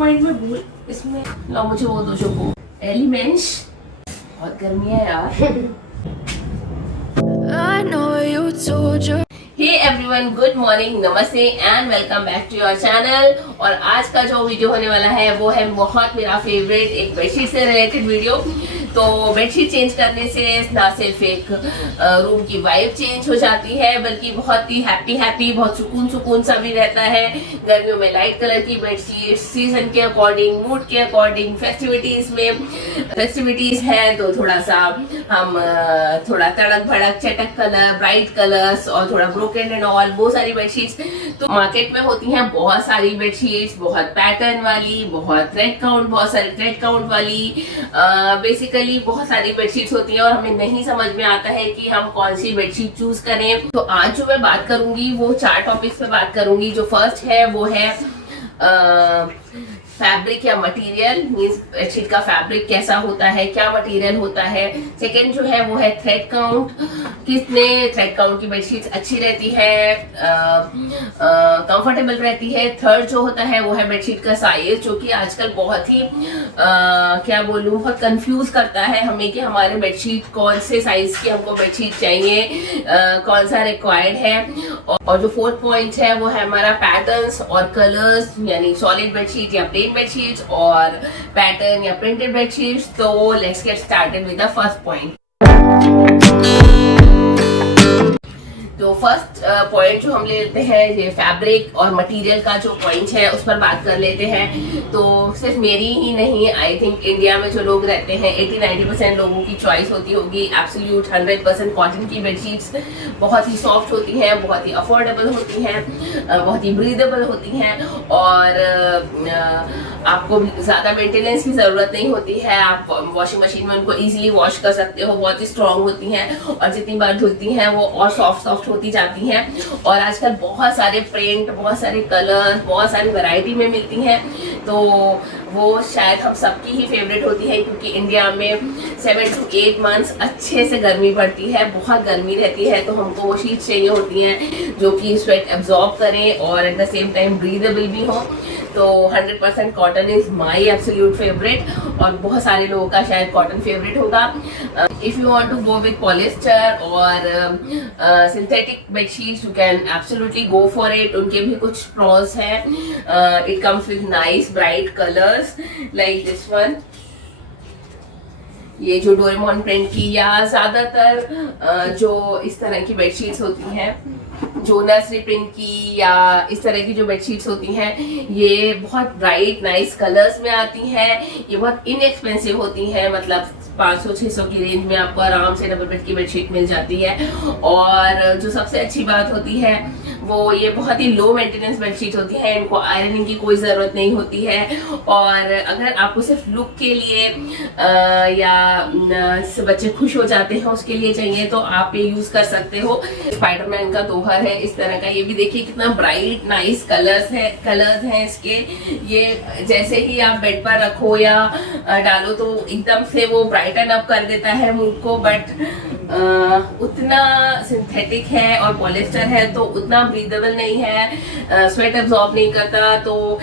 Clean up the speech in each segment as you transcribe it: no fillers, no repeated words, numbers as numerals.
Point में भूल इसमें लो मुझे वो दो शोको एलिमेंट्स। बहुत गर्मी है यार। Hey everyone, good morning, namaste and welcome back to your channel. और आज का जो वीडियो होने वाला है वो है बहुत मेरा फेवरेट एक बेडशीट से रिलेटेड वीडियो। तो बेडशीट चेंज करने से ना सिर्फ एक रूम की वाइब चेंज हो जाती है बल्कि बहुत ही हैप्पी बहुत सुकून सा भी रहता है। गर्मियों में लाइट कलर की बेडशीट, सीजन के अकॉर्डिंग, मूड के अकॉर्डिंग, फेस्टिविटीज है तो थोड़ा सा हम थोड़ा तड़क भड़क चटक कलर, ब्राइट कलर्स और थोड़ा ब्रोकन एंड ऑल वो सारी बेडशीट्स तो मार्केट में होती हैं। बहुत सारी बेडशीट्स, बहुत पैटर्न वाली, बहुत बहुत सारी थ्रेड काउंट वाली, बेसिकली बहुत सारी बेडशीट्स होती हैं और हमें नहीं समझ में आता है कि हम कौन सी बेडशीट चूज करें। तो आज जो मैं बात करूंगी वो 4 टॉपिक्स पे बात करूंगी। जो फर्स्ट है वो है फैब्रिक या मटेरियल, मींस बेडशीट का फैब्रिक कैसा होता है, क्या मटेरियल होता है। सेकंड जो है वो है थ्रेड काउंट, कितने थ्रेड काउंट की बेडशीट अच्छी रहती है, कंफर्टेबल रहती है। थर्ड जो होता है वो है बेडशीट का साइज, जो कि आजकल बहुत ही क्या बोलूं, बहुत कंफ्यूज करता है हमें कि हमारे बेडशीट कौन से साइज की हमको बेडशीट चाहिए, कौन सा रिक्वायर्ड है। और जो फोर्थ पॉइंट है वो है हमारा पैटर्न्स और कलर्स, यानी सॉलिड बेडशीट या प्लेन बेडशीट्स और पैटर्न या प्रिंटेड बेडशीट्स। तो let's get started with the first point. तो फर्स्ट पॉइंट जो हम ले लेते हैं ये फैब्रिक और मटेरियल का जो पॉइंट है उस पर बात कर लेते हैं। तो सिर्फ मेरी ही नहीं, आई थिंक इंडिया में जो लोग रहते हैं 80-90% लोगों की चॉइस होती होगी एब्सोल्यूट 100% कॉटन की बेडशीट्स। बहुत ही सॉफ्ट होती हैं, बहुत ही अफोर्डेबल होती हैं, बहुत ही ब्रीदेबल होती हैं और आपको ज़्यादा मेंटेनेंस की ज़रूरत नहीं होती है। आप वॉशिंग मशीन में उनको ईजिली वॉश कर सकते हो। बहुत ही स्ट्रॉन्ग होती हैं और जितनी बार धुलती हैं वो और सॉफ्ट होती जाती हैं। और आजकल बहुत सारे प्रिंट, बहुत सारे कलर, बहुत सारी वैरायटी में मिलती हैं। तो वो शायद हम सबकी ही फेवरेट होती है क्योंकि इंडिया में 7 to 8 मंथ्स अच्छे से गर्मी पड़ती है, बहुत गर्मी रहती है। तो हमको वो शीट्स चाहिए होती हैं जो कि स्वेट एब्जॉर्ब करें और at the same time breathable भी हो। तो 100% cotton is my absolute favourite और बहुत सारे लोगों का शायद कॉटन फेवरेट होगा। If you want to go with polyester और synthetic bedsheets you can absolutely go for it. उनके भी कुछ प्रॉस हैं। It comes with nice bright colours like this one, ये जो डोरेमोन प्रिंट की या ज्यादातर जो इस तरह की बेडशीट्स होती हैं, जो नर्सरी प्रिंट की या इस तरह की जो बेडशीट्स होती हैं, ये बहुत ब्राइट नाइस कलर्स में आती हैं। ये बहुत इनएक्सपेंसिव होती हैं, मतलब 500-600 की रेंज में आपको आराम से डबल बेड की बेडशीट मिल जाती है। और जो सबसे अच्छी बात होती है वो ये बहुत ही लो मेंटेनेंस बेडशीट होती है, इनको आयरनिंग की कोई ज़रूरत नहीं होती है। और अगर आपको सिर्फ लुक के लिए या बच्चे खुश हो जाते हैं उसके लिए चाहिए तो आप ये यूज़ कर सकते हो। स्पाइडरमैन का दोहर है इस तरह का, ये भी देखिए कितना ब्राइट नाइस कलर्स हैं इसके। ये जैसे ही आप बेड पर रखो या डालो तो एकदम से वो ब्राइटन अप कर देता है मूड को। बट उतना सिंथेटिक है और पॉलिस्टर है तो उतना ब्रीदेबल नहीं है, स्वेट एब्जॉर्ब नहीं करता। तो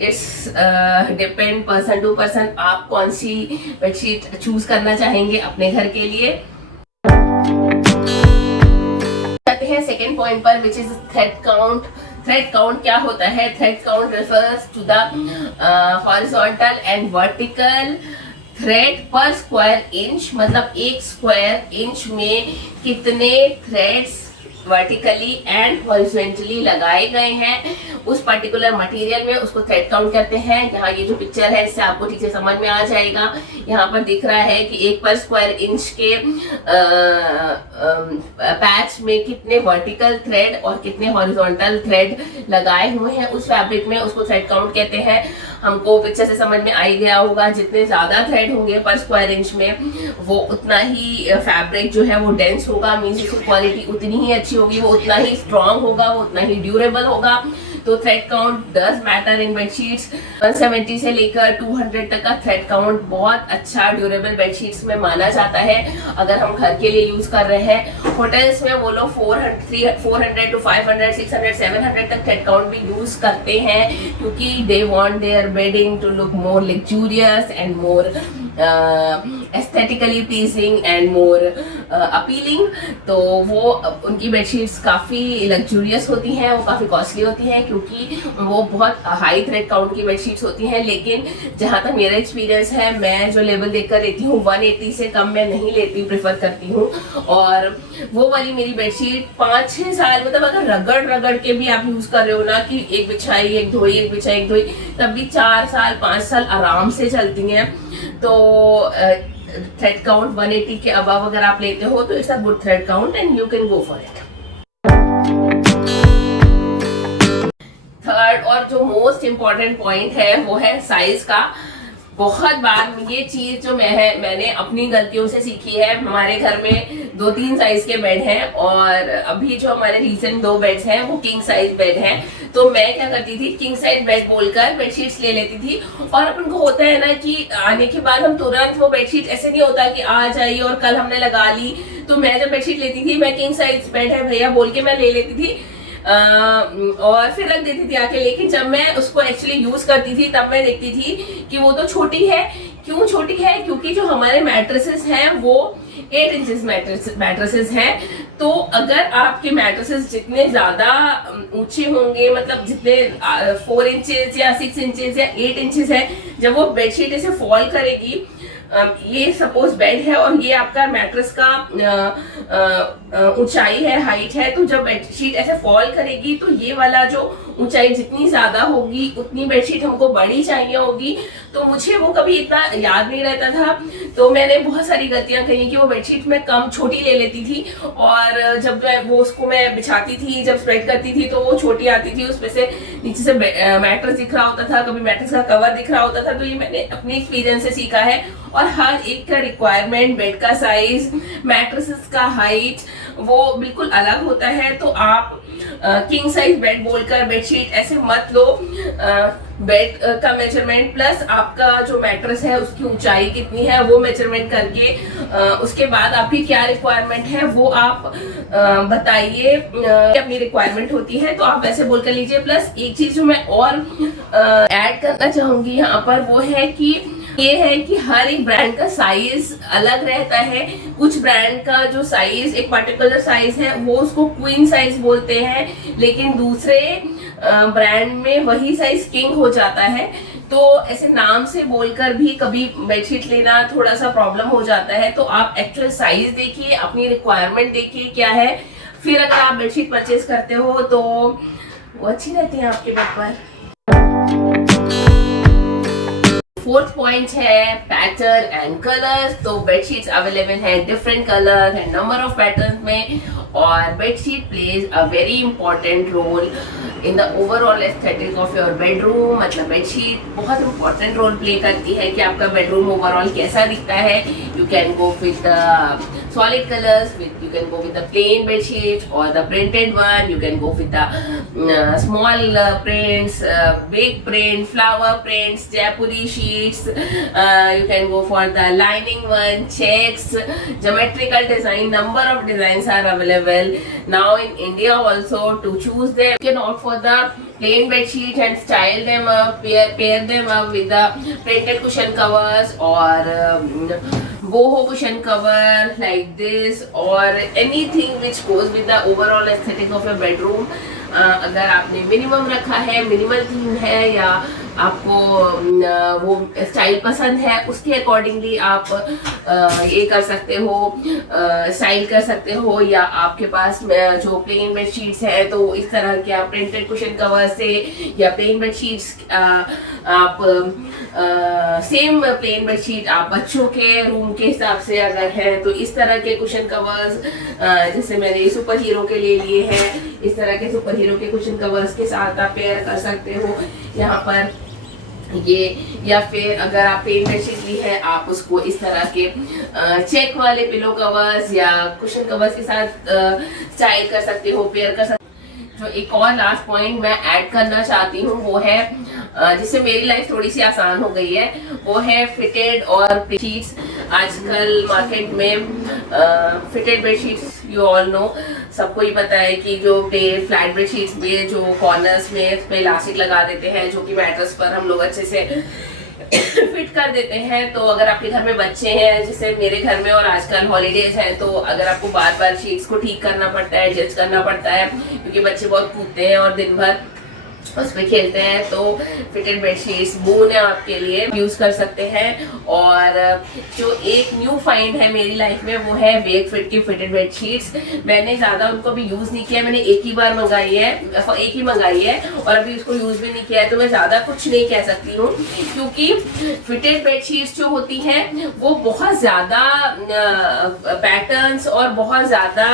it's depend person to person आप कौन सी बेडशीट चूज करना चाहेंगे अपने घर के लिए। हैं सेकेंड पॉइंट पर which is thread count. Thread count क्या होता है? Thread count refers to the horizontal and vertical thread per square inch, मतलब एक स्क्वायर इंच में कितने थ्रेड्स वर्टिकली एंड हॉरिजॉन्टली लगाए गए हैं उस पर्टिकुलर मटेरियल में, उसको थ्रेड काउंट करते हैं। यहाँ ये जो पिक्चर है इससे आपको ठीक से समझ में आ जाएगा। यहाँ पर दिख रहा है कि एक पर स्क्वायर इंच के पैच में कितने वर्टिकल थ्रेड और कितने हॉरिजॉन्टल थ्रेड लगाए हुए हैं उस फैब्रिक में, उसको थ्रेड काउंट कहते हैं। हमको पिक्चर से समझ में आ ही गया होगा, जितने ज्यादा थ्रेड होंगे पर स्क्वायर इंच में वो उतना ही फैब्रिक जो है वो डेंस होगा, मीन्स उसकी क्वालिटी उतनी ही अच्छी होगी, वो उतना ही स्ट्रॉन्ग होगा, वो उतना ही ड्यूरेबल होगा। तो thread count does matter in bedsheets. 170 से लेकर 200 तक का थ्रेड काउंट बहुत अच्छा ड्यूरेबल बेडशीट्स में माना जाता है अगर हम घर के लिए यूज कर रहे हैं। होटल्स में वो लोग 400 to 500, 600, 700 तक थ्रेड काउंट भी यूज करते हैं क्योंकि they want their bedding to look more luxurious and more aesthetically pleasing and more appealing. तो वो उनकी बेडशीट्स काफ़ी लग्जूरियस होती हैं, वो काफ़ी कॉस्टली होती हैं क्योंकि वो बहुत हाई थ्रेड काउंट की बेडशीट्स होती हैं। लेकिन जहाँ तक मेरा एक्सपीरियंस है, मैं जो लेवल देखकर लेती हूँ 180 से कम मैं नहीं लेती, प्रेफर करती हूँ। और वो वाली मेरी बेडशीट 5-6 साल, मतलब अगर रगड़ रगड़ के भी आप यूज़ कर रहे हो ना कि एक बिछाई एक धोई, एक बिछाई एक धोई, तब भी 4 साल 5 साल आराम से चलती हैं। तो थ्रेड काउंट 180 के अबव अगर आप लेते हो तो it's a good thread count and you can go for it. Third और जो मोस्ट इम्पॉर्टेंट पॉइंट है वो है साइज का। बहुत बार ये चीज जो मैंने अपनी गलतियों से सीखी है। हमारे घर में 2-3 साइज के बेड हैं और अभी जो हमारे रिसेंट 2 बेड्स हैं वो किंग साइज बेड हैं। तो मैं क्या करती थी, किंग साइज बेड बोलकर बेडशीट्स ले लेती थी। और अपन को होता है ना कि आने के बाद हम तुरंत वो बेडशीट, ऐसे नहीं होता कि आज आई और कल हमने लगा ली। तो मैं जब बेडशीट लेती थी, मैं किंग साइज बेड है भैया बोल के मैं ले लेती थी और फिर रख देती थी आके। लेकिन जब मैं उसको एक्चुअली यूज करती थी तब मैं देखती थी कि वो तो छोटी है। क्यों छोटी है? क्योंकि जो हमारे मैट्रेसेस हैं वो 8 इंचेस मैट्रेसेस हैं। तो अगर आपके मैट्रेसेस जितने ज्यादा ऊंचे होंगे, मतलब जितने 4 इंचेस या 6 इंचेस या 8 इंचेस है, जब वो बेडशीट ऐसे फॉल करेगी, ये सपोज बेड है और ये आपका मैट्रेस का ऊंचाई है, हाइट है, तो जब बेडशीट ऐसे फॉल करेगी तो ये वाला जो ऊंचाई जितनी ज्यादा होगी उतनी बेडशीट हमको बड़ी चाहिए होगी। तो मुझे वो कभी इतना याद नहीं रहता था, तो मैंने बहुत सारी गलतियां करी कि वो बेडशीट मैं कम छोटी ले लेती थी और जब वो उसको मैं बिछाती थी, जब स्प्रेड करती थी तो वो छोटी आती थी, उसमें से नीचे से मैट्रेस दिख रहा होता था, कभी मैट्रेस का कवर दिख रहा होता था। तो ये मैंने अपने एक्सपीरियंस से सीखा है। और हर एक का रिक्वायरमेंट, बेड का साइज, मैट्रेसेस का हाइट वो बिल्कुल अलग होता है। तो आप किंग साइज बेड बोलकर बेडशीट ऐसे मत लो। बेड का मेजरमेंट प्लस आपका जो मैट्रेस है उसकी ऊंचाई कितनी है वो मेजरमेंट करके उसके बाद आपकी क्या रिक्वायरमेंट है वो आप बताइए। अपनी रिक्वायरमेंट होती है तो आप वैसे बोल कर लीजिए। प्लस एक चीज जो मैं और ऐड करना चाहूंगी यहाँ पर वो है कि ये है कि हर एक ब्रांड का साइज अलग रहता है। कुछ ब्रांड का जो साइज, एक पर्टिकुलर साइज है, वो उसको क्वीन साइज बोलते हैं, लेकिन दूसरे ब्रांड में वही साइज किंग हो जाता है। तो ऐसे नाम से बोलकर भी कभी बेडशीट लेना थोड़ा सा प्रॉब्लम हो जाता है। तो आप एक्चुअल साइज देखिए, अपनी रिक्वायरमेंट देखिए क्या है, फिर अगर आप बेडशीट परचेज करते हो तो वो अच्छी रहती है आपके बेड पर। फोर्थ पॉइंट है पैटर्न एंड कलर्स। तो बेडशीट्स अवेलेबल है different colour and number of pattern में, और bedsheet plays a very important role in the overall aesthetic of your bedroom. मतलब बेडशीट बहुत इंपॉर्टेंट रोल प्ले करती है कि आपका बेडरूम ओवरऑल कैसा दिखता है। You can go with solid colors, you can go with the plain bed sheet or the printed one. You can go with the small prints, big print, flower prints, Jaipuri sheets. You can go for the lining one, checks, geometrical design. Number of designs are available now in India also. To choose them, you can opt for the plain bed sheet and style them up, pair them up with the printed cushion covers or boho cushion cover like this or anything which goes with the overall aesthetic of your bedroom. अगर आपने minimum रखा है, minimal theme है, या आपको वो style पसंद है, उसके अकॉर्डिंगली आप ये कर सकते हो, स्टाइल कर सकते हो। या आपके पास जो प्लेन बेड शीट्स है तो इस तरह के आप प्रिंटेड कुशन कवर से, या प्लेन बेड शीट्स आप सेम प्लेन बेड शीट आप बच्चों के रूम के हिसाब से अगर है तो इस तरह के कुशन कवर्स, जैसे मैंने सुपर हीरो के लिए हैं, इस तरह के सुपर हीरो के कुशन कवर्स के साथ आप पेयर कर सकते हो यहाँ पर ये। या फिर अगर आप प्लेन बेडशीट ली है आप उसको इस तरह के चेक वाले पिलो कवर्स या कुशन कवर्स के साथ स्टाइल कर सकते हो, पेयर कर सकते हो। जो एक और लास्ट पॉइंट मैं ऐड करना चाहती हूँ वो है जिससे मेरी लाइफ थोड़ी सी आसान हो गई है, वो है फिटेड और बेडशीट्स। आजकल मार्केट में fitted bedsheets you all know, सबको ही पता है कि जो फ्लैट बेडशीट्स में जो कॉर्नर्स में इस पे इलास्टिक लगा देते हैं, जो कि मैट्रेस पर हम लोग अच्छे से फिट कर देते हैं। तो अगर आपके घर में बच्चे हैं, जैसे मेरे घर में और आजकल हॉलीडेज हैं, तो अगर आपको बार बार शीट्स को ठीक करना पड़ता है, एडजस्ट करना पड़ता है, क्योंकि बच्चे बहुत कूदते हैं और दिन भर उस पे खेलते हैं, तो फिटेड बेडशीट्स बून है आपके लिए, यूज कर सकते हैं। और जो एक न्यू फाइंड है मेरी लाइफ में वो है वेकफिट की फिटेड बेडशीट्स। मैंने ज्यादा उनको भी यूज नहीं किया, मैंने एक ही बार मंगाई है और अभी उसको यूज भी नहीं किया है, तो मैं ज्यादा कुछ नहीं कह सकती हूँ, क्योंकि फिटेड बेडशीट्स जो होती हैं वो बहुत ज्यादा पैटर्न्स और बहुत ज्यादा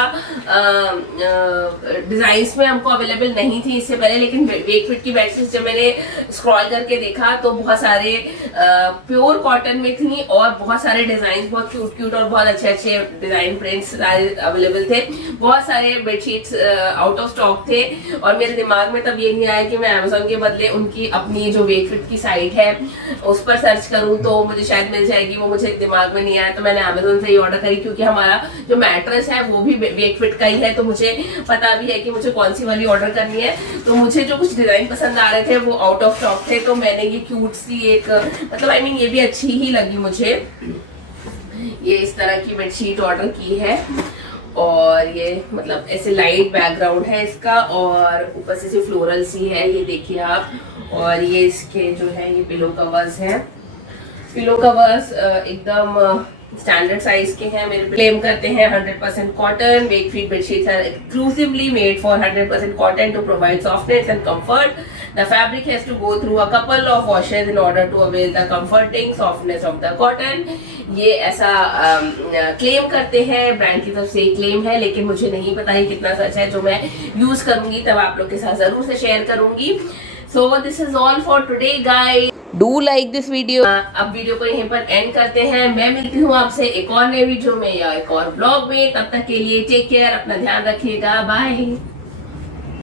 डिजाइन्स में हमको अवेलेबल नहीं थी इससे पहले। लेकिन वेकफिट की बेडशीट्स जब मैंने स्क्रॉल करके देखा तो बहुत सारे प्योर कॉटन में थी और बहुत सारे डिजाइन, बहुत क्यूट और बहुत अच्छे डिजाइन प्रिंट्स अवेलेबल थे। बहुत सारे बेडशीट्स आउट ऑफ स्टॉक थे और मेरे दिमाग में तब ये नहीं आया कि मैं अमेजोन के बदले उनकी अपनी जो वेकफिट की साइट है उस पर सर्च करूं तो मुझे शायद मिल जाएगी। वो मुझे दिमाग में नहीं आया, तो मैंने अमेजोन से ही ऑर्डर करी, क्योंकि हमारा जो मैट्रेस है वो भी वेकफिट का ही है, तो मुझे पता भी है कि मुझे कौन सी वाली ऑर्डर करनी है। तो मुझे जो कुछ डिजाइन पसंद आ रहे थे वो आउट ऑफ स्टॉक थे, तो मैंने ये क्यूट सी एक मतलब ये भी अच्छी ही लगी मुझे, ये इस तरह की बेडशीट ऑर्डर की है। और ये मतलब ऐसे लाइट बैकग्राउंड है इसका और ऊपर से फ्लोरल सी है, ये देखिए आप। और ये इसके जो है ये पिलो कवर्स हैं, पिलो कवर्स एकदम स्टैंडर्ड साइज के हैं। मेरे क्लेम करते हैं 100% cotton. Wakefit bedsheets are exclusively made for 100% cotton to provide softness and comfort. The fabric has to go through a couple of washes in order to avail the comforting softness of the cotton. ये ऐसा claim करते हैं, brand की तरफ से claim है, लेकिन मुझे नहीं पता है कितना सच है। जो मैं यूज करूंगी तब आप लोग के साथ जरूर से शेयर करूंगी। So this is all for today guys. Do like this video. अब वीडियो को यहीं पर एंड करते हैं। मैं मिलती हूँ आपसे एक और नए वीडियो में या एक और ब्लॉग में। तब तक के लिए टेक केयर, अपना ध्यान रखिएगा, बाय।